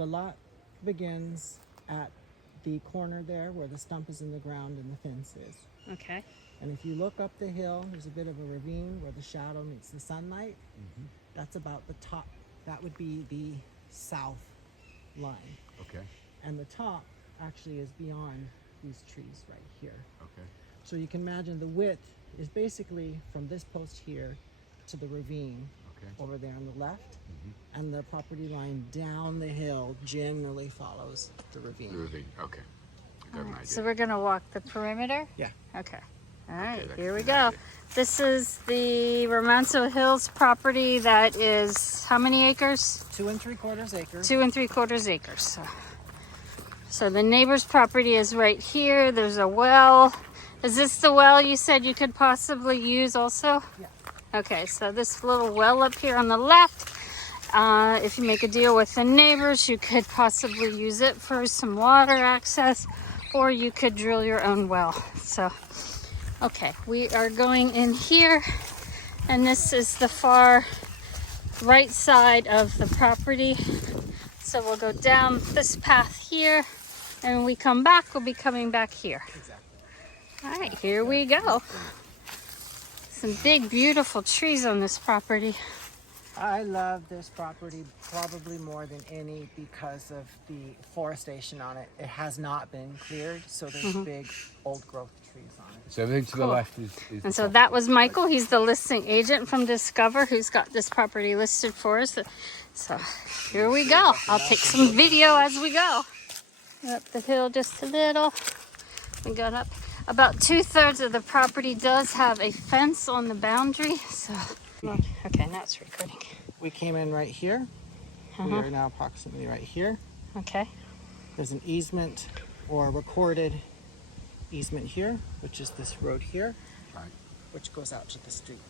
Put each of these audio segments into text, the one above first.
The lot begins at the corner there where the stump is in the ground and the fence is. Okay. And if you look up the hill, there's a bit of a ravine where the shadow meets the sunlight. That's about the top. That would be the south line. Okay. And the top actually is beyond these trees right here. Okay. So you can imagine the width is basically from this post here to the ravine over there on the left. And the property line down the hill generally follows the ravine. The ravine. Okay. I got an idea. So we're going to walk the perimeter? Yeah. Okay. All right, that's here we a good go. idea. This is the Remanso Hills property that is how many acres? 2 3/4 acres. 2 3/4 acres. So the neighbor's property is right here. There's a well. Is this the well you said you could possibly use also? Yeah. Okay, so this little well up here on the left, if you make a deal with the neighbors, you could possibly use it for some water access, or you could drill your own well. So, okay, we are going in here, and this is the far right side of the property. So we'll go down this path here, and when we come back, we'll be coming back here. Exactly. All right, here we go. Some big, beautiful trees on this property. I love this property probably more than any because of the forestation on it. It has not been cleared, so there's big old growth trees on it. So everything to the left is And so that was Michael. He's the listing agent from Discover who's got this property listed for us. So here we go. I'll take some video as we go. Up the hill just a little. We got up. About 2/3 of the property does have a fence on the boundary. So, okay, now it's recording. We came in right here. We are now approximately right here. Okay. There's an easement or recorded easement here, which is this road here, Right. which goes out to the street.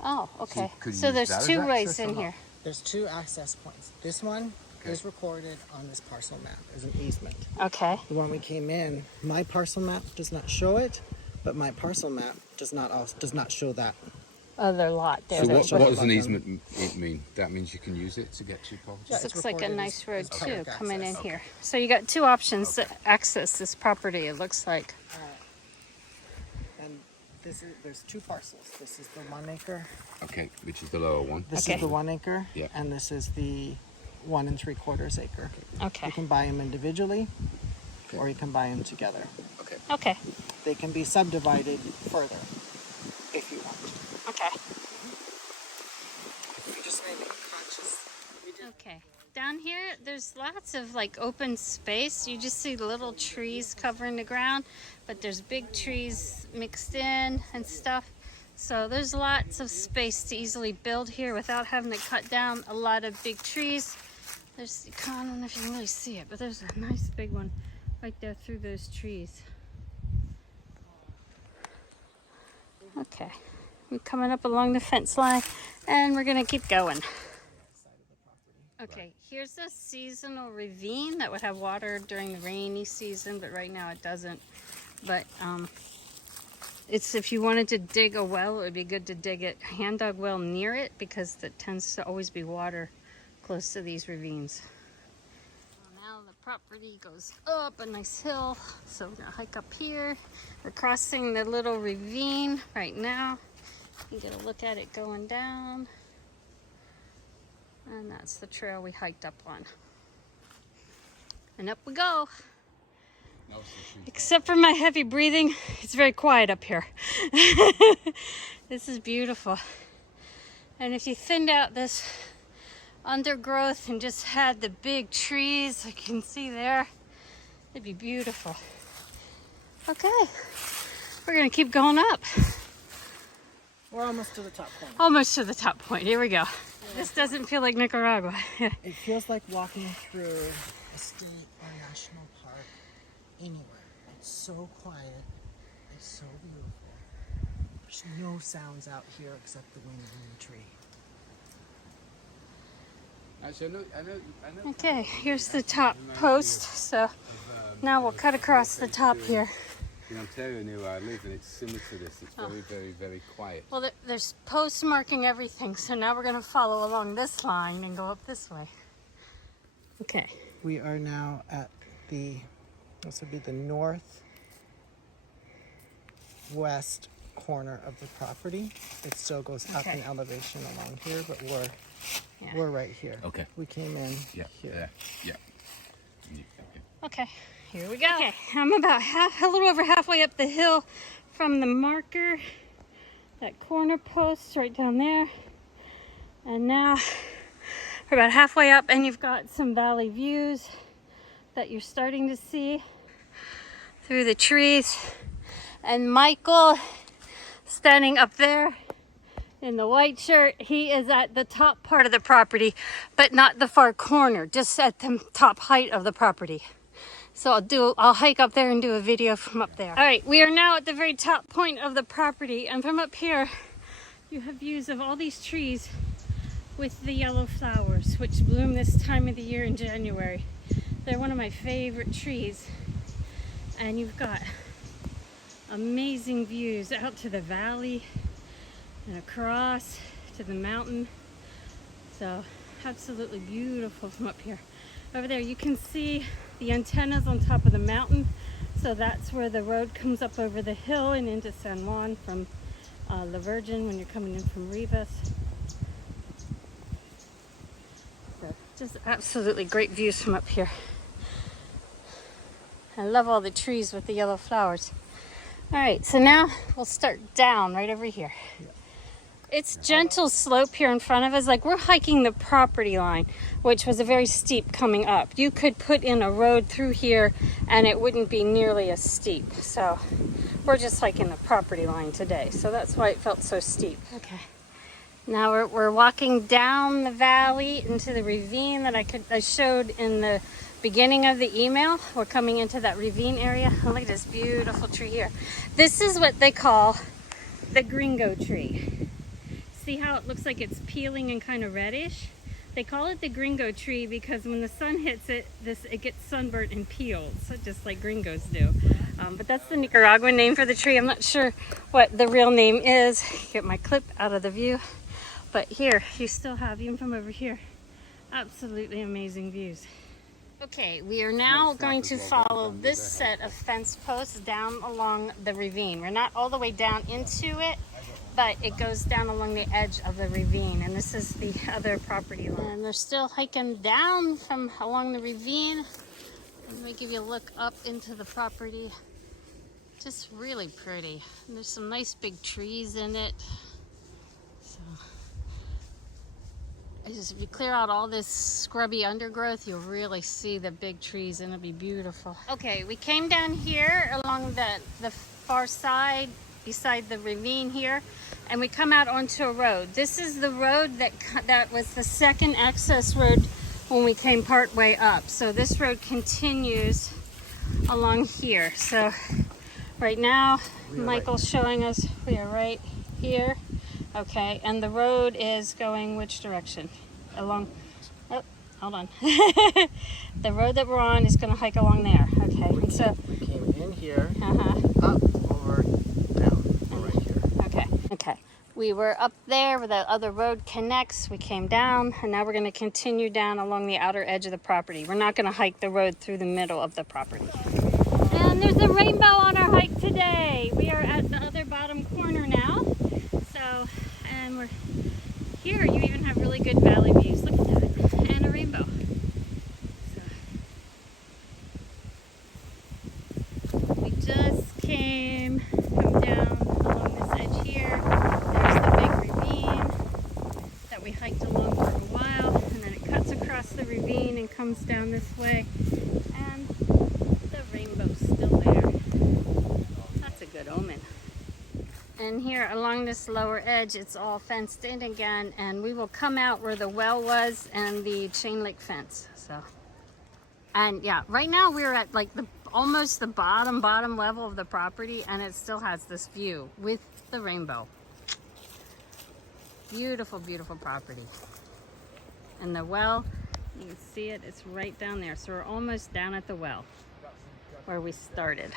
Oh, okay. could you So use there's that as 2 ways access or in not? here. There's 2 access points. This one is recorded on this parcel map as an easement. Okay. The one we came in, my parcel map does not show it, but my parcel map does not show that. Other lot there. So that's what right. does an easement mean? That means you can use it to get to your property? Yeah, This it's looks like a recorded nice as road too, public coming in access. here. So you got 2 options to access this property, it looks like. And there's 2 parcels. This is the 1 acre. Okay, which is the lower one. This Okay. is the 1 acre. Yeah. And this is the 1 3/4 acre. Okay. You can buy them individually, or you can buy them together. Okay. Okay. They can be subdivided further if you want. Okay. We just made a conscious. Okay. Down here, there's lots of like open space. You just see little trees covering the ground, but there's big trees mixed in and stuff. So there's lots of space to easily build here without having to cut down a lot of big trees. There's, I don't know if you can really see it, but there's a nice big one right there through those trees. Okay. We're coming up along the fence line, and we're gonna keep going. Okay, here's a seasonal ravine that would have water during the rainy season, but right now it doesn't. But it's, if you wanted to dig a well, it would be good to dig a hand dug well near it because there tends to always be water close to these ravines. Now the property goes up a nice hill, so we're gonna hike up here. We're crossing the little ravine right now. You get a look at it going down. And that's the trail we hiked up on. And up we go. Except for my heavy breathing, it's very quiet up here. This is beautiful. And if you thinned out this undergrowth and just had the big trees, like you can see there, it'd be beautiful. Okay, we're gonna keep going up. We're almost to the top point. Almost to the top point, here we go. This doesn't feel like Nicaragua. It feels like walking through a state or national park anywhere. It's so quiet. It's so beautiful. There's no sounds out here except the wind in the tree. Actually, I know. Okay, here's the top post. So now we'll cut across the top here. In Ontario, near where I live, and it's similar to this. It's very, very, very quiet. Well, there's posts marking everything. So now we're going to follow along this line and go up this way. Okay. We are now at this would be the northwest corner of the property. It still goes up in elevation along here, but we're right here. Okay. We came in here. Yeah. Okay, here we go. Okay, I'm about a little over halfway up the hill from the marker, that corner post right down there. And now we're about halfway up, and you've got some valley views that you're starting to see through the trees. And Michael, standing up there in the white shirt, he is at the top part of the property, but not the far corner, just at the top height of the property. So I'll hike up there and do a video from up there. All right, we are now at the very top point of the property, and from up here, you have views of all these trees with the yellow flowers, which bloom this time of the year in January. They're one of my favorite trees, and you've got amazing views out to the valley and across to the mountain. So absolutely beautiful from up here. Over there you can see the antennas on top of the mountain. So that's where the road comes up over the hill and into San Juan from La Virgin when you're coming in from Rivas. So just absolutely great views from up here. I love all the trees with the yellow flowers. All right, so now we'll start down right over here. It's gentle slope here in front of us. Like, we're hiking the property line, which was a very steep coming up. You could put in a road through here and it wouldn't be nearly as steep. So we're just hiking the property line today. So that's why it felt so steep. Okay. Now we're walking down the valley into the ravine that I showed in the beginning of the email. We're coming into that ravine area. Oh, look at this beautiful tree here. This is what they call the gringo tree. See how it looks like it's peeling and kind of reddish? They call it the gringo tree because when the sun hits it, it gets sunburnt and peeled, so just like gringos do. But that's the Nicaraguan name for the tree. I'm not sure what the real name is. Get my clip out of the view. But here, you still have, even from over here, absolutely amazing views. Okay, we are now going to follow this set of fence posts down along the ravine. We're not all the way down into it, but it goes down along the edge of the ravine, and this is the other property line. And they're still hiking down from along the ravine. Let me give you a look up into the property. Just really pretty. And there's some nice big trees in it. So if you clear out all this scrubby undergrowth, you'll really see the big trees and it'll be beautiful. Okay, we came down here along the far side beside the ravine here, and we come out onto a road. This is the road that was the second access road when we came part way up. So this road continues along here. So right now, Michael's showing us we are right here. Okay, and the road is going which direction? Along, oh, hold on. The road that we're on is going to hike along there. Okay, and so we came in here, up, over, down, we're right here. Okay, okay. We were up there where the other road connects. We came down, and now we're going to continue down along the outer edge of the property. We're not going to hike the road through the middle of the property. And there's a rainbow on our hike today. We are at the other bottom corner now. So, and we're here. You even have really good valley views. Look at that. And a rainbow. So, we just came from down along this edge here. There's the big ravine that we hiked along for a while. And then it cuts across the ravine and comes down this way. And the rainbow's still there. That's a good omen. And here along this lower edge, it's all fenced in again, and we will come out where the well was and the chain link fence. So, and yeah, right now we're at like almost the bottom level of the property, and it still has this view with the rainbow. Beautiful, beautiful property. And the well, you can see it, it's right down there. So we're almost down at the well where we started.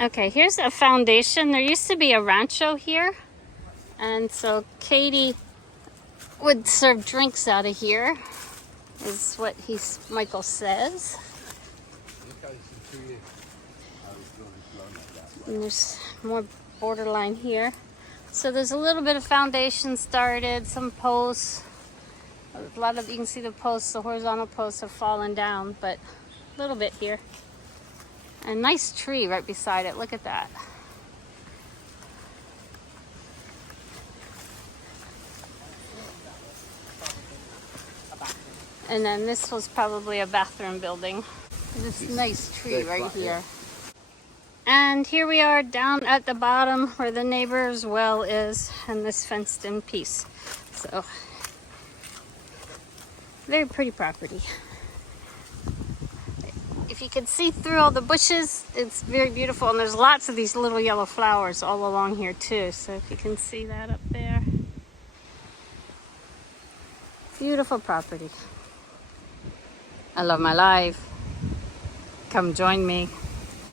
Okay, here's a foundation. There used to be a rancho here, and so Katie would serve drinks out of here. is what Michael says. Look how it's a tree. How it's grown like that. And there's more borderline here. So there's a little bit of foundation started, some posts. A lot of, you can see the posts, the horizontal posts have fallen down, but a little bit here. A nice tree right beside it. Look at that. And then this was probably a bathroom building. This nice tree right here. And here we are down at the bottom where the neighbor's well is, and this fenced in piece. So, very pretty property. If you can see through all the bushes, it's very beautiful, and there's lots of these little yellow flowers all along here too. So if you can see that up there. Beautiful property. I love my life. Come join me.